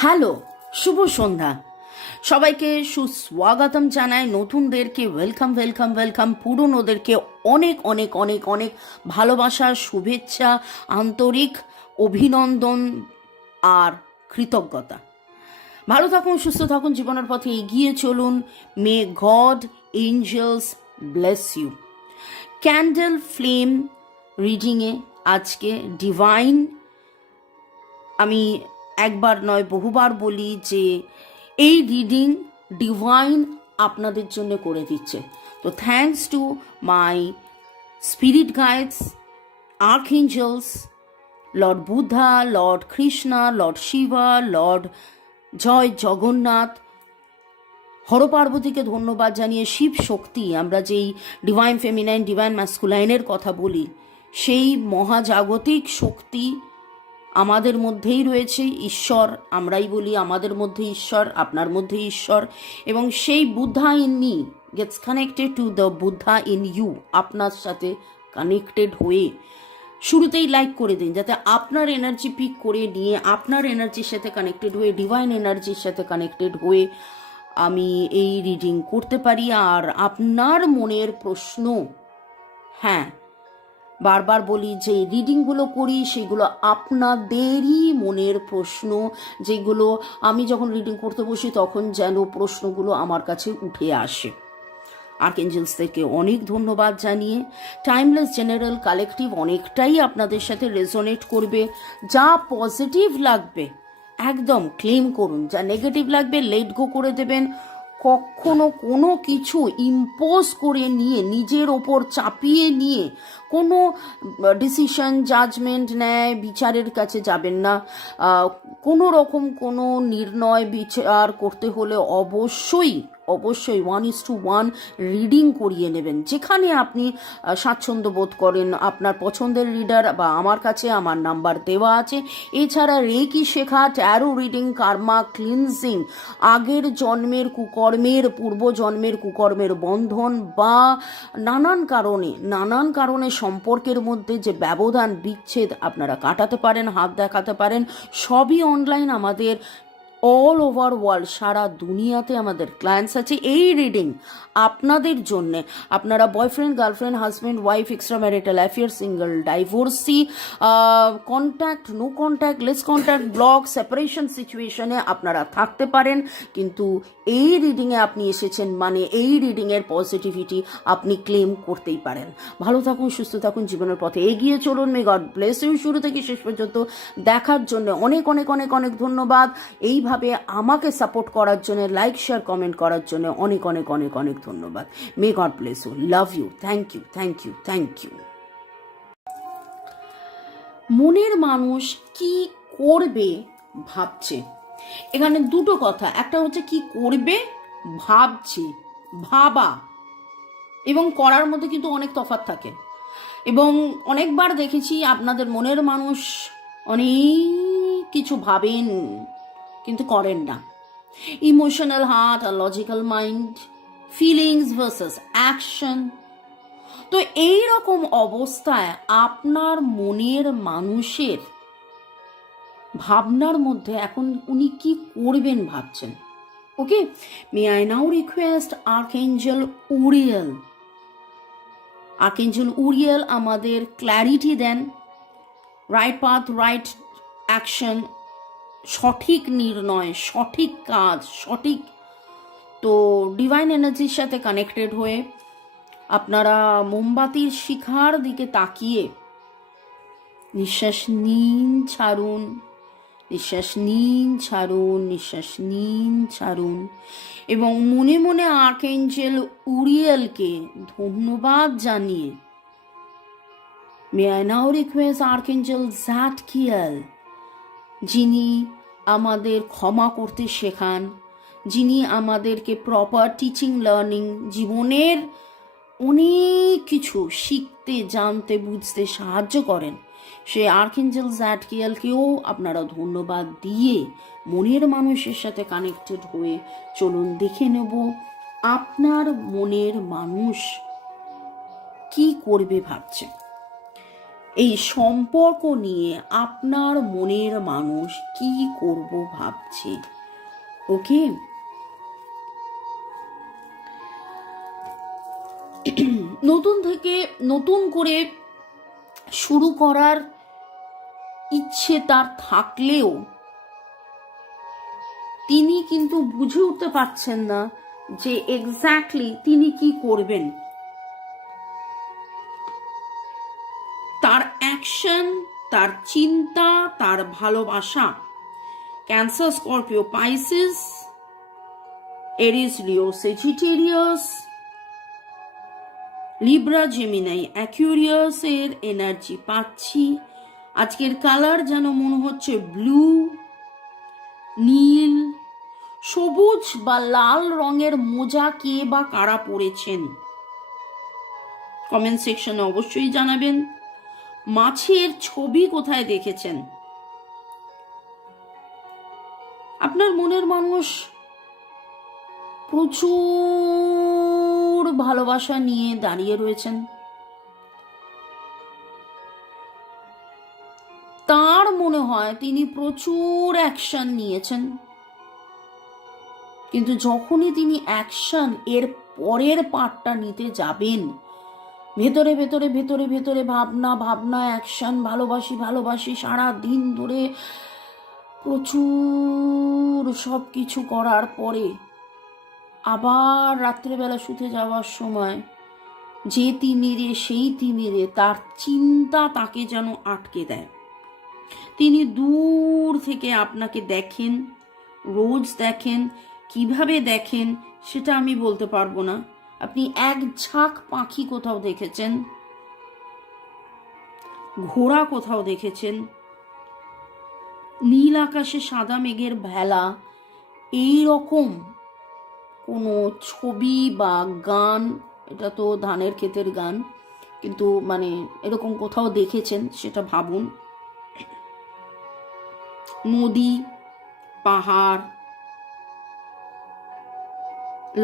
Hello, শুভ সন্ধ্যা। সবাইকে সুস্বাগতম জানাই, নতুনদেরকে ওয়েলকাম ওয়েলকাম ওয়েলকাম, পুরনোদেরকে অনেক অনেক অনেক অনেক ভালোবাসা, শুভেচ্ছা, আন্তরিক অভিনন্দন আর কৃতজ্ঞতা। ভালো থাকুন, সুস্থ থাকুন, জীবনের পথে এগিয়ে চলুন। May God angels bless you. Candle flame রিডিংয়ে আজকে ডিভাইন, আমি একবার নয় বহুবার বলি যে এই রিডিং ডিভাইন আপনাদের জন্য করে দিচ্ছে। তো thanks to my spirit guides, archangels, Lord Buddha, Lord Krishna, Lord Shiva, Lord Jai Jagannath, হরপার্বতীকে ধন্যবাদ জানিয়ে শিব শক্তি, আমরা যেই ডিভাইন ফেমিনাইন ডিভাইন ম্যাসকুলাইনের কথা বলি, সেই মহাজাগতিক শক্তি আমাদের মধ্যেই রয়েছে। ঈশ্বর আমরাই বলি, আমাদের মধ্যে ঈশ্বর, আপনার মধ্যে ঈশ্বর, এবং সেই Buddha in me gets connected to the Buddha in you. আপনার সাথে কানেক্টেড হয়ে শুরুতেই লাইক করে দিন, যাতে আপনার এনার্জি পিক করে নিয়ে আপনার এনার্জির সাথে কানেক্টেড হয়ে, ডিভাইন এনার্জির সাথে কানেক্টেড হয়ে আমি এই রিডিং করতে পারি। আর আপনার মনের প্রশ্ন, হ্যাঁ বারবার বলি যে রিডিংগুলো করি সেগুলো আপনাদেরই মনের প্রশ্ন, যেগুলো আমি যখন রিডিং করতে বসি তখন যেন প্রশ্নগুলো আমার কাছে উঠে আসে। আর্কএঞ্জেলসদেরকে অনেক ধন্যবাদ জানিয়ে, টাইমলেস জেনারেল কালেকটিভ অনেকটাই আপনাদের সাথে রেজোনেট করবে। যা পজিটিভ লাগবে একদম ক্লেম করুন, যা নেগেটিভ লাগবে লেট গো করে দেবেন। কখনো কোনো কিছু ইম্পোজ করে নিয়ে, নিজের ওপর চাপিয়ে নিয়ে কোনো ডিসিশন, জাজমেন্ট, ন্যায় বিচারের কাছে যাবেন না। কোনো রকম কোনো নির্ণয় বিচার করতে হলে অবশ্যই 1:1 রিডিং করিয়ে নেবেন, যেখানে আপনি স্বাচ্ছন্দ্য বোধ করেন। আপনার পছন্দের রিডার বা আমার কাছে আমার নাম্বার দেওয়া আছে। এছাড়া রেকি শেখা, ট্যারো রিডিং, কার্মা ক্লিনজিং, আগের জন্মের কুকর্মের, পূর্বজন্মের কুকর্মের বন্ধন বা নানান কারণে সম্পর্কের মধ্যে যে ব্যবধান, বিচ্ছেদ আপনারা কাটাতে পারেন, হাত দেখাতে পারেন। সবই অনলাইন, আমাদের অল ওভার ওয়ার্ল্ড, সারা দুনিয়াতে আমাদের ক্লায়েন্টস আছে। এই রিডিং আপনাদের জন্যে, আপনারা boyfriend, girlfriend, husband, wife, extra marital affair, single, divorcee, contact, no contact, less contact, block, separation সিচুয়েশনে আপনারা থাকতে পারেন, কিন্তু এই রিডিংয়ে আপনি এসেছেন মানে এই রিডিংয়ের পজিটিভিটি আপনি ক্লেম করতেই পারেন। ভালো থাকুন, সুস্থ থাকুন, জীবনের পথে এগিয়ে চলুন। May God bless you. শুরু থেকে শেষ পর্যন্ত দেখার জন্য অনেক অনেক অনেক অনেক ধন্যবাদ। এইভাবে আমাকে সাপোর্ট করার জন্য, লাইক শেয়ার কমেন্ট করার জন্য অনেক অনেক অনেক অনেক ধন্যবাদ। May God bless you, love you, thank you thank you thank you. মনের মানুষ কি করবে ভাবছে, এখানে দুটো কথা, একটা হচ্ছে কি করবে ভাবছে, ভাবা এবং করার মধ্যে কিন্তু অনেক তফাৎ থাকে। এবং অনেকবার দেখেছি আপনাদের মনের মানুষ অনেক কিছু ভাবেন কিন্তু করেন না। ইমোশনাল হার্ট আর logical mind, feelings versus action. তো এই রকম অবস্থায় আপনার মনের মানুষের ভাবনার মধ্যে এখন উনি কি করবেন ভাবছেন। Okay, may I now request archangel Uriel. Archangel Uriel আমাদের ক্ল্যারিটি দেন, রাইট পাথ, রাইট অ্যাকশন, সঠিক নির্ণয়, সঠিক কাজ, সঠিক। তো ডিভাইন এনার্জির সাথে কানেক্টেড হয়ে আপনারা মোমবাতির শিখার দিকে তাকিয়ে নিঃশ্বাস নিন, ছাড়ুন, নিঃশ্বাস নিন, ছাড়ুন, নিঃশ্বাস নিন, ছাড়ুন, এবং মনে মনে আর্কএঞ্জেল উরিয়েলকে ধন্যবাদ জানিয়ে, মে আই নাও রিকোয়েস্ট আর্কএঞ্জেল জাটকিয়াল, যিনি আমাদের ক্ষমা করতে শেখান, যিনি আমাদেরকে প্রপার টিচিং লার্নিং, জীবনের অনেক কিছু শিখতে, জানতে, বুঝতে সাহায্য করেন, সেই আর্কএঞ্জেল জাটকিয়ালকেও আপনারা ধন্যবাদ দিয়ে মনের মানুষের সাথে কানেক্টেড হয়ে চলুন দেখে নেব আপনার মনের মানুষ কি করবে ভাবছে। এই সম্পর্ক নিয়ে আপনার মনের মানুষ কি করব ভাবছে। ওকে, নতুন করে শুরু করার ইচ্ছে তার থাকলেও তিনি কিন্তু বুঝে উঠতে পারছেন না যে এক্স্যাক্টলি তিনি কি করবেন। তার অ্যাকশন, তার চিন্তা, তার ভালোবাসা, ক্যান্সার, স্করপিও, পাইসিস, এরিস, লিও, সেজিটেরিয়াস, লিব্রা, জেমিনাই, অ্যাকুয়ারিয়াস এর এনার্জি পাচ্ছি। আজকের কালার যেন মনে হচ্ছে ব্লু, নীল, সবুজ বা লাল রঙের মোজা কে বা কারা পরেছেন কমেন্ট সেকশনে অবশ্যই জানাবেন। মাছের ছবি কোথায় দেখেছেন? আপনার মনের মানুষ প্রচুর ভালোবাসা নিয়ে দাঁড়িয়ে রয়েছেন। তার মনে হয় তিনি প্রচুর অ্যাকশন নিয়েছেন, কিন্তু যখনই তিনি অ্যাকশন এর পরের পার্টটা নিতে যাবেন, ভেতরে ভেতরে ভেতরে ভেতরে ভাবনা অ্যাকশন, ভালোবাসি সারা দিন ধরে প্রচুর সব কিছু করার পরে আবার রাত্রেবেলা শুতে যাওয়ার সময় যে তিমিরে সেই তিমিরে তার চিন্তা তাকে যেন আটকে দেয়। তিনি দূর থেকে আপনাকে দেখেন, রোজ দেখেন, কিভাবে দেখেন সেটা আমি বলতে পারবো না। আপনি এক ঝাঁক পাখি কোথাও দেখেছেন, ঘোড়া কোথাও দেখেছেন, নীল আকাশে সাদা মেঘের ভেলা, এই রকম কোনো ছবি বা গান, এটা তো ধানের ক্ষেতের গান, কিন্তু মানে এরকম কোথাও দেখেছেন সেটা ভাবুন। নদী, পাহাড়,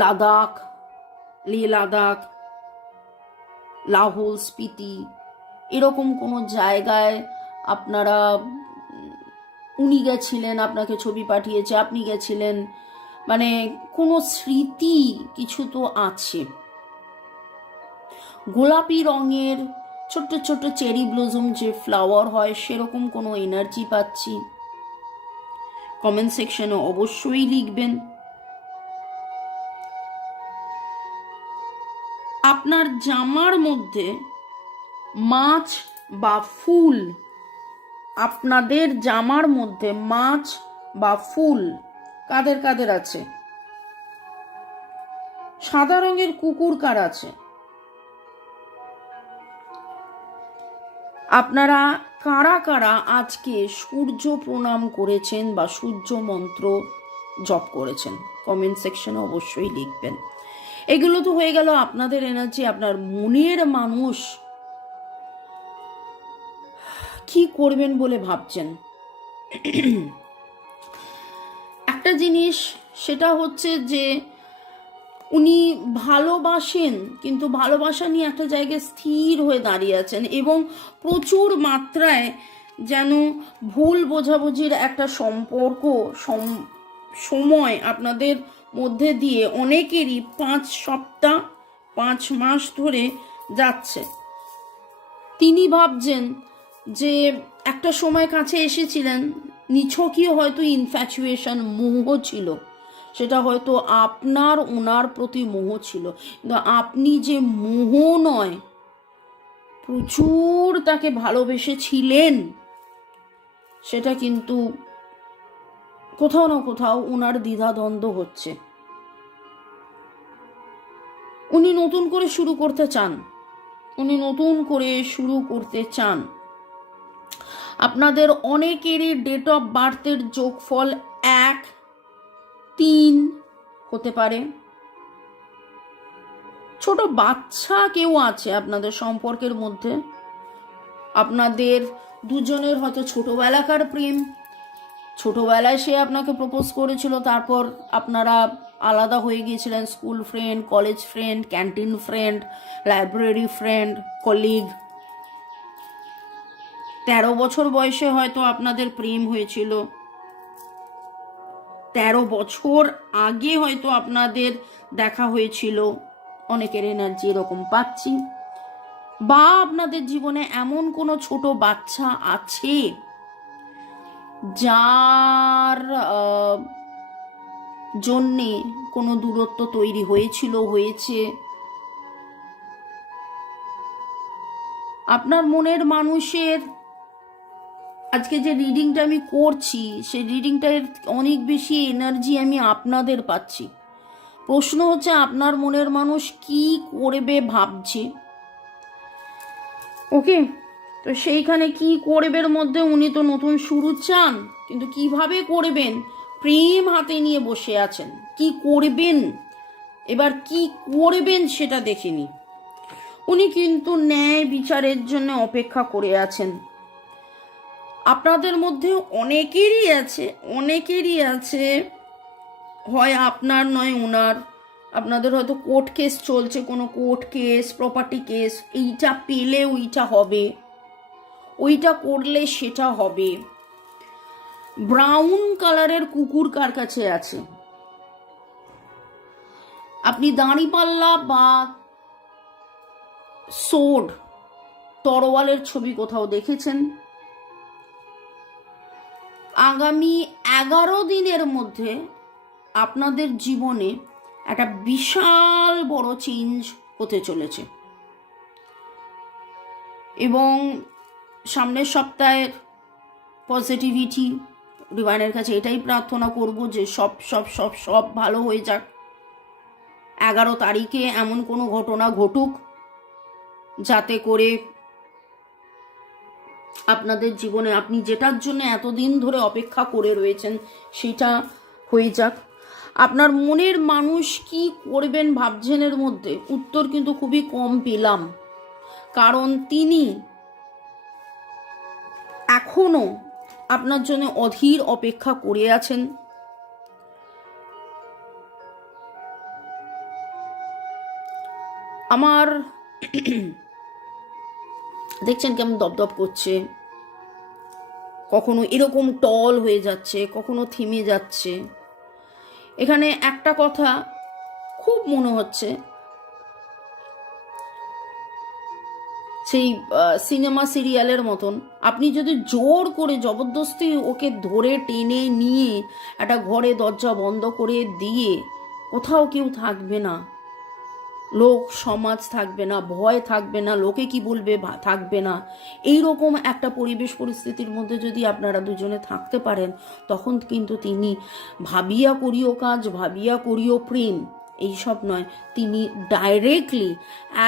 লাদাখ, লে লাদাখ, লাহোল, স্পিতি, এরকম কোনো জায়গায় আপনারা, উনি গেছিলেন, আপনাকে ছবি পাঠিয়েছে, আপনি গেছিলেন, মানে কোনো স্মৃতি কিছু তো আছে। গোলাপি রঙের ছোট্ট ছোট্ট চেরি ব্লজম যে ফ্লাওয়ার হয় সেরকম কোনো এনার্জি পাচ্ছি। কমেন্ট সেকশনে অবশ্যই লিখবেন। আপনার জামার মধ্যে মাছ বা ফুল, আপনাদের জামার মধ্যে মাছ বা ফুল কাদের কাদের আছে? সাদা রঙের কুকুর কার আছে? আপনারা কারা কারা আজকে সূর্য প্রণাম করেছেন বা সূর্য মন্ত্র জপ করেছেন? কমেন্ট সেকশনে অবশ্যই লিখবেন। এগুলো তো হয়ে গেল আপনাদের এনার্জি। আপনার মনের মানুষ কি করবেন বলে ভাবছেন। একটা জিনিস সেটা হচ্ছে যে উনি ভালোবাসেন, কিন্তু ভালোবাসা নিয়ে একটা জায়গায় স্থির হয়ে দাঁড়িয়ে আছেন এবং প্রচুর মাত্রায় যেন ভুল বোঝাবুঝির একটা সম্পর্ক সময় আপনাদের মধ্যে দিয়ে অনেকেরই 5 সপ্তাহ 5 মাস ধরে যাচ্ছে। তিনি ভাবছেন যে একটা সময় কাছে এসেছিলেন, নিছকই হয়তো ইনফ্যাচুয়েশন, মোহ ছিল, সেটা হয়তো আপনার ওনার প্রতি মোহ ছিল, কিন্তু আপনি যে মোহ নয় প্রচুর তাকে ভালোবেসেছিলেন সেটা কিন্তু কোথাও না কোথাও ওনার দ্বিধাদ্বন্দ্ব হচ্ছে। উনি নতুন করে শুরু করতে চান। আপনাদের অনেকেরই ডেট অফ বার্থের যোগফল 1-3 হতে পারে। ছোট বাচ্চা কেউ আছে আপনাদের সম্পর্কের মধ্যে। আপনাদের দুজনের হয়তো ছোটবেলাকার প্রেম, ছোটবেলায় সে আপনাকে প্রপোজ করেছিল, তারপর আপনারা আলাদা হয়ে গিয়েছিলেন। School friend, college friend, canteen friend, library friend, colleague. 13 বছর বয়সে হয়তো আপনাদের প্রেম হয়েছিল, 13 বছর আগে হয়তো আপনাদের দেখা হয়েছিল, অনেকের এনার্জি এরকম পাচ্ছি। বা আপনাদের জীবনে এমন কোনো ছোট বাচ্চা আছে যার জন্যে কোনো দূরত্ব তৈরি হয়েছিল, হয়েছে। আপনার মনের মানুষের আজকে যে রিডিংটা আমি করছি, সেই রিডিংটার অনেক বেশি এনার্জি আমি আপনাদের পাচ্ছি। প্রশ্ন হচ্ছে আপনার মনের মানুষ কি করবে ভাবছে। ওকে, তো সেইখানে কি করবের মধ্যে উনি তো নতুন শুরু চান, কিন্তু কিভাবে করবেন প্রেম হাতে নিয়ে বসে আছেন। কি করবেন, এবার কি করবেন সেটা দেখিনি। উনি কিন্তু ন্যায় বিচারের জন্য অপেক্ষা করে আছেন। আপনাদের মধ্যে অনেকেরই আছে হয় আপনার নয় ওনার, আপনাদের হয়তো কোর্ট কেস চলছে, কোনো কোর্ট কেস, প্রপার্টি কেস, এইটা পেলে ওইটা হবে, ওইটা করলে সেটা হবে। ব্রাউন কালারের কুকুর কার কাছে আছে? আপনি দাঁড়িপাল্লা বা সোড, তরোয়ালের ছবি কোথাও দেখেছেন? আগামী 11 দিনের মধ্যে আপনাদের জীবনে একটা বিশাল বড় চেঞ্জ হতে চলেছে, এবং সামনের সপ্তাহের পজিটিভিটি, ডিভাইনের কাছে এটাই প্রার্থনা করব যে সব সব সব সব ভালো হয়ে যাক। 11 তারিখে এমন কোনো ঘটনা ঘটুক যাতে করে আপনাদের জীবনে আপনি যেটার জন্য এতদিন ধরে অপেক্ষা করে রয়েছেন সেটা হয়ে যাক। আপনার মনের মানুষ কি করবেন ভাবছেনের মধ্যে উত্তর কিন্তু খুবই কম পেলাম, কারণ তিনি এখনো আপনার জন্য অধীর অপেক্ষা করে আছেন। আমার দেখছেন কেমন দপদপ করছে, কখনো এরকম টল হয়ে যাচ্ছে, কখনো থেমে যাচ্ছে। এখানে একটা কথা খুব মনে হচ্ছে, সেই সিনেমা সিরিয়ালের মতন আপনি যদি জোর করে জবরদস্তি ওকে ধরে টেনে নিয়ে একটা ঘরে দরজা বন্ধ করে দিয়ে, কোথাও কেউ থাকবে না, লোক সমাজ থাকবে না, ভয় থাকবে না, লোকে কি বলবে থাকবে না, এই রকম একটা পরিবেশ পরিস্থিতির মধ্যে যদি আপনারা দুজনে থাকতে পারেন, তখন কিন্তু তিনি ভাবিয়া করিও কাজ, ভাবিয়া করিও প্রেম এইসব নয়, তিনি ডাইরেক্টলি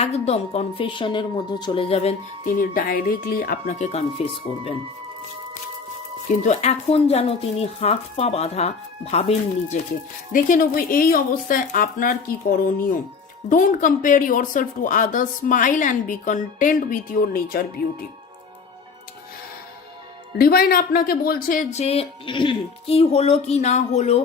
একদম কনফেশনের মধ্যে চলে যাবেন, তিনি ডাইরেক্টলি আপনাকে কনফেস করবেন। কিন্তু এখন যেন তিনি হাত পা বাঁধা ভাবেন নিজেকে। দেখে নেব এই অবস্থায় আপনার কি করণীয়। Don't compare yourself to others. Smile and be content with your nature beauty. Divine আপনাকে বলছে যে কি হলো কি না হলো,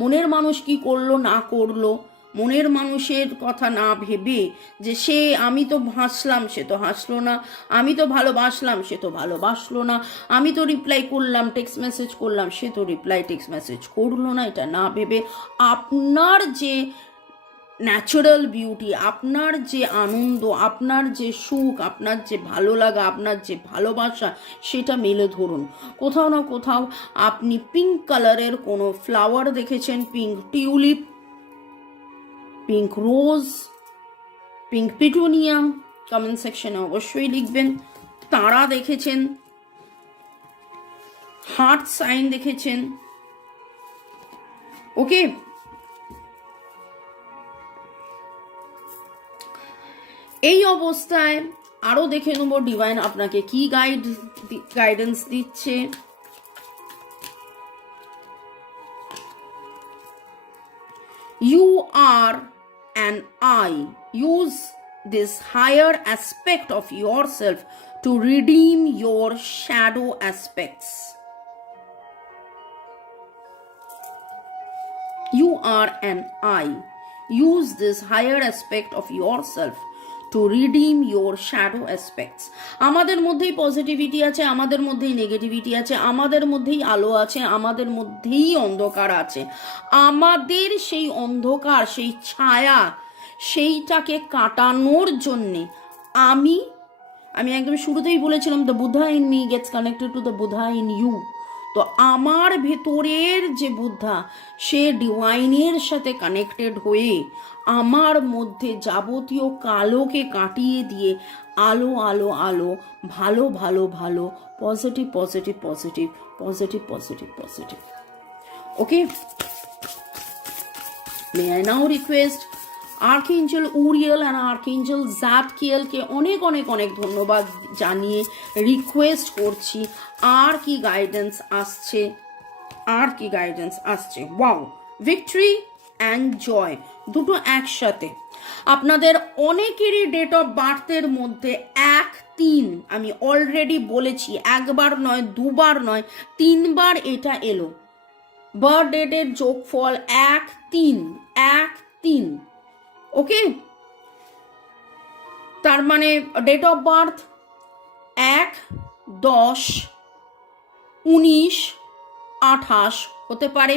মনের মানুষ কি করলো না করলো, মনের মানুষের কথা না ভেবে যে সে, আমি তো হাসলাম সে তো হাসলো না, আমি তো ভালোবাসলাম সে তো ভালোবাসলো না, আমি তো রিপ্লাই করলাম, টেক্সট মেসেজ করলাম, সে তো রিপ্লাই টেক্সট মেসেজ করলো না, এটা না ভেবে আপনার যে ন্যাচারাল বিউটি, আপনার যে আনন্দ, আপনার যে সুখ, আপনার যে ভালো লাগা, আপনার যে ভালোবাসা, সেটা মেলে ধরুন। কোথাও না কোথাও আপনি পিঙ্ক কালারের কোনো ফ্লাওয়ার দেখেছেন, পিঙ্ক টিউলিপ, পিঙ্ক রোজ, পিঙ্ক পিটুনিয়া, কমেন্ট সেকশনে অবশ্যই লিখবেন। তারা দেখেছেন, হার্ট সাইন দেখেছেন। ওকে, এই অবস্থায় আরো দেখে নেব ডিভাইন আপনাকে কি গাইডেন্স দিচ্ছে। You are an I. Use this higher aspect of yourself to redeem your shadow aspects. You are an I. Use this higher aspect of yourself to redeem your shadow aspects. আমাদের মধ্যেই positivity আছে, আমাদের মধ্যেই negativity আছে, আমাদের মধ্যেই আলো আছে, আমাদের মধ্যেই অন্ধকার আছে। আমাদের সেই অন্ধকার, সেই ছায়া, সেইটাকে কাটানোর জন্যে আমি একদম শুরুতেই বলেছিলাম, the Buddha in me gets connected to the Buddha in you. তো আমার ভেতরের যে বুদ্ধা, সে ডিভাইনের সাথে কানেক্টেড হয়ে আমার মধ্যে যাবতীয় কালোকে কাটিয়ে দিয়ে আলো আলো আলো, ভালো ভালো ভালো, positive positive positive positive positive positive. Okay, may I now request archangel Uriel and archangel জাদকিয়েলকে অনেক অনেক অনেক ধন্যবাদ জানিয়ে রিকোয়েস্ট করছি, আর কি গাইডেন্স আসছে, আর কি গাইডেন্স আসছে। ওয়াও, ভিক্টরি অ্যান্ড জয় দুটো একসাথে। আপনাদের অনেকেরই ডেট অফ বার্থের মধ্যে 1-3, আমি অলরেডি বলেছি, একবার নয়, দুবার নয়, 3বার এটা এলো। বার্থ ডেটের যোগফল 1-3। ওকে, তার মানে ডেট অফ বার্থ 1, 10, 19, 28 হতে পারে,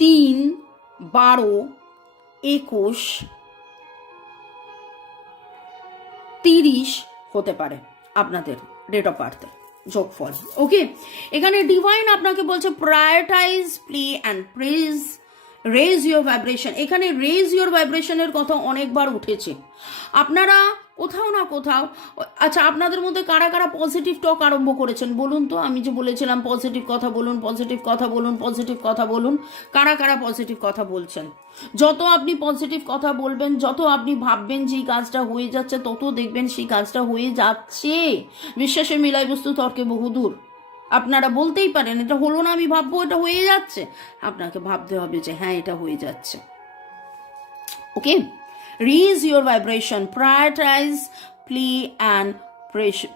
3, 12, 21, 30 হতে পারে আপনাদের ডেট অফ বার্থের যোগফল। ওকে, এখানে ডিভাইন আপনাকে বলছে prioritize, play and praise, raise your vibration. এখানে রেজ ইউর ভাইব্রেশনের কথা অনেকবার উঠেছে। আপনারা কোথাও না কোথাও, আচ্ছা, আপনাদের মধ্যে কারা কারা পজিটিভ টক আরম্ভ করেছেন বলুন তো? আমি যে বলেছিলাম পজিটিভ কথা বলুন, পজিটিভ কথা বলুন, পজিটিভ কথা বলুন, কারা কারা পজিটিভ কথা বলছেন? যত আপনি পজিটিভ কথা বলবেন, যত আপনি ভাববেন যে এই কাজটা হয়ে যাচ্ছে, তত দেখবেন সেই কাজটা হয়ে যাচ্ছে। বিশ্বাসে মিলাই বস্তু তর্কে বহুদূর। আপনারা বলতেই পারেন এটা হলো না, আমি ভাববো এটা হয়ে যাচ্ছে, আপনাকে ভাবতে হবে যে হ্যাঁ এটা হয়ে যাচ্ছে। Okay, raise your vibration, prioritise, play and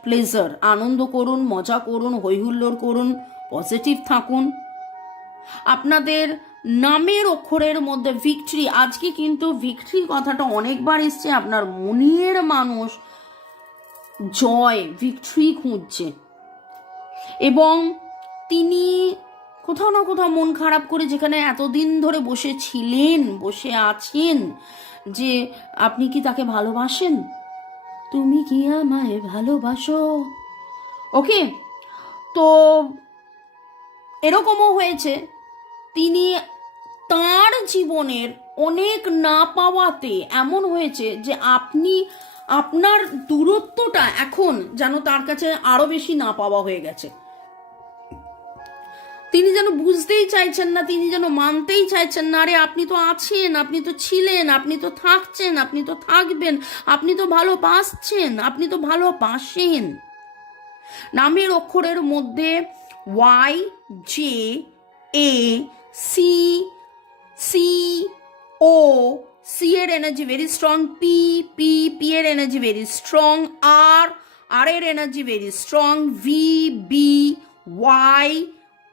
pleasure. আনন্দ করুন, মজা করুন, হৈহুল্লোড় করুন, পজিটিভ থাকুন। আপনাদের নামের অক্ষরের মধ্যে ভিক্টরি, আজকে কিন্তু ভিক্টরি কথাটা অনেকবার এসছে। আপনার মনের মানুষ জয়, ভিক্টরি খুঁজছে, এবং তিনি কোথাও না কোথাও মন খারাপ করে, যেখানে এতদিন ধরে বসেছিলেন, বসে আছেন, যে আপনি কি তাকে ভালোবাসেন? তুমি কি আমায় ভালোবাসো? ওকে, তো এরকমও হয়েছে তিনি তার জীবনের অনেক না পাওয়াতে এমন হয়েছে যে আপনি, আপনার দূরত্বটা এখন যেন তার কাছে আরো বেশি না পাওয়া হয়ে গেছে। তিনি যেন বুঝতেই চাইছেন না, তিনি যেন মানতেই চাইছেন না, আরে আপনি তো আছেন, আপনি তো ছিলেন, আপনি তো থাকছেন, আপনি তো থাকবেন, আপনি তো ভালোবাসছেন, আপনি তো ভালোবাসেন। নামের অক্ষরের মধ্যে Y, J, A, C, C, O, C এর energy very strong, P, P, P এর energy very strong, R, R এর energy very strong, V, B, Y,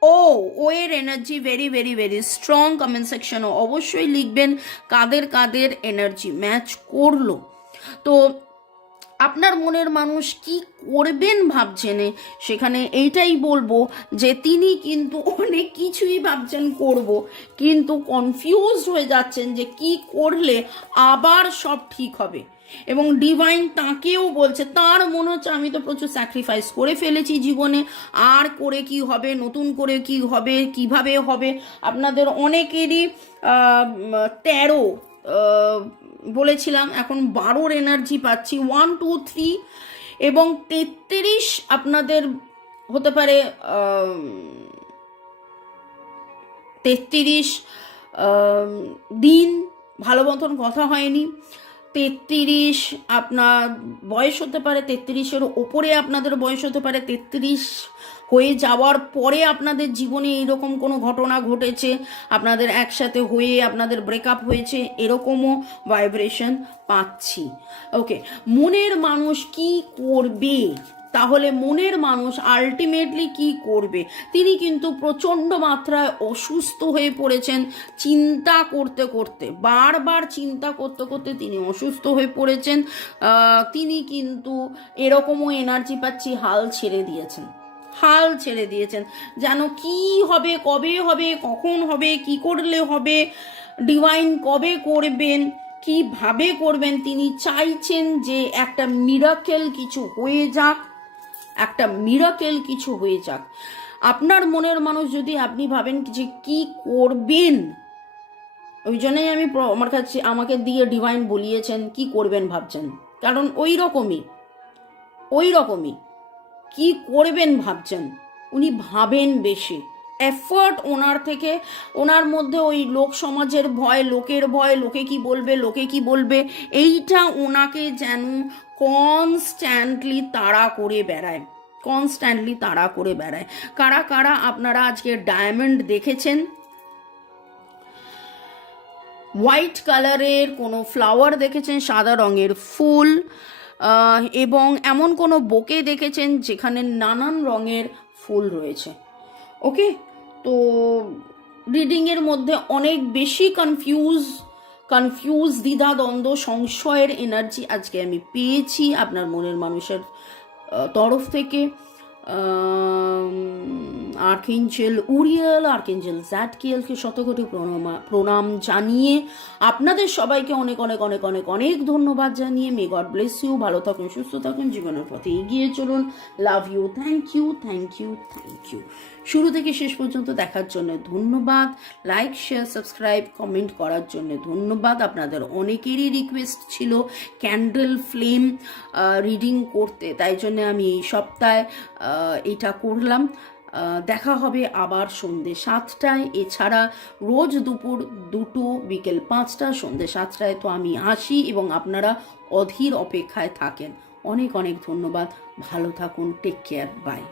O, O এর energy very very very strong. Comment সেকশনে অবশ্যই লিখবেন কাদের কাদের energy match করলো। তো আপনার মনের মানুষ কি করবেন ভাবছেন, সেখানে এইটাই বলবো যে তিনি কিন্তু অনেক কিছুই ভাবছেন করব, কিন্তু কনফিউজড হয়ে যাচ্ছেন যে কি করলে আবার সব ঠিক হবে। এবং ডিভাইন তাকেও বলছে, তার মনে হচ্ছে আমি তো প্রচুর স্যাক্রিফাইস করে ফেলেছি জীবনে, আর করে কি হবে, নতুন করে কি হবে, কিভাবে হবে। আপনাদের অনেকেরই 13 বলেছিলাম, এখন 12 এনার্জি পাচ্ছি, 1, 2, 3 এবং 33 আপনাদের হতে পারে। 33 দিন ভালো মতন কথা হয়নি, 33 আপনার বয়স হতে পারে, 33-এর ওপরে আপনাদের বয়স হতে পারে, 33 হয়ে যাওয়ার পরে আপনাদের জীবনে এরকম কোনো ঘটনা ঘটেছে, আপনাদের একসাথে হয়ে আপনাদের ব্রেকআপ হয়েছে, এরকমও ভাইব্রেশন পাচ্ছি। ওকে, মনের মানুষ কি করবে তাহলে মনের মানুষ আলটিমেটলি কি করবে? তিনি কিন্তু প্রচণ্ড মাত্রায় অসুস্থ হয়ে পড়েছেন, চিন্তা করতে করতে, বারবার চিন্তা করতে করতে তিনি অসুস্থ হয়ে পড়েছেন। তিনি কিন্তু এরকমও এনার্জি পাচ্ছি হাল ছেড়ে দিয়েছেন, যেন কি হবে, কবে হবে, কখন হবে, কি করলে হবে, ডিভাইন কবে করবেন, কিভাবে করবেন। তিনি চাইছেন যে একটা মিরাকেল কিছু হয়ে যাক, আপনার মনের মানুষ। যদি আপনি ভাবেন যে কি করবেন, ওই জন্যই আমাকে দিয়ে ডিভাইন বলিয়েছেন কি করবেন ভাবছেন, কারণ ওই রকমই কি করবেন ভাবছেন। উনি ভাবেন বেশি, এফর্ট ওনার মধ্যে ওই লোক সমাজের ভয়, লোকের ভয়, লোকে কি বলবে এইটা ওনাকে যেন কনস্ট্যান্টলি তাড়া করে বেড়ায়। কারা কারা আপনারা আজকে ডায়মন্ড দেখেছেন, হোয়াইট কালারের কোনো ফ্লাওয়ার দেখেছেন, সাদা রঙের ফুল, এবং এমন কোনো বোকে দেখেছেন যেখানে নানান রঙের ফুল রয়েছে? ওকে, তো রিডিংয়ের মধ্যে অনেক বেশি কনফিউজ দ্বিধাদ্বন্দ্ব সংশয়ের এনার্জি আজকে আমি পেয়েছি আপনার মনের মানুষের তরফ থেকে। আর্কেঞ্জেল উরিয়েল, আর্কেঞ্জেল জ্যাডকিয়েলকে শতকোটি প্রণাম জানিয়ে আপনাদের সবাইকে অনেক অনেক অনেক অনেক অনেক ধন্যবাদ জানিয়ে মে গড ব্লেস ইউ। ভালো থাকুন, সুস্থ থাকুন, জীবনের পথে এগিয়ে চলুন। Love you, thank you. শুরু থেকে শেষ পর্যন্ত দেখার জন্য ধন্যবাদ। লাইক, শেয়ার, সাবস্ক্রাইব, কমেন্ট করার জন্য ধন্যবাদ। আপনাদের অনেকেরই রিকোয়েস্ট ছিল ক্যান্ডেল ফ্লেম রিডিং করতে, তাই জন্য আমি এই সপ্তাহে এটা করলাম। দেখা হবে আবার সন্ধ্যে 7টায়, এছাড়া রোজ দুপুর 2টো, বিকেল 5টা, সন্ধ্যে 7টায় তো আমি আসি এবং আপনারা অধীর অপেক্ষায় থাকেন। অনেক অনেক ধন্যবাদ, ভালো থাকুন, টেক কেয়ার, বাই।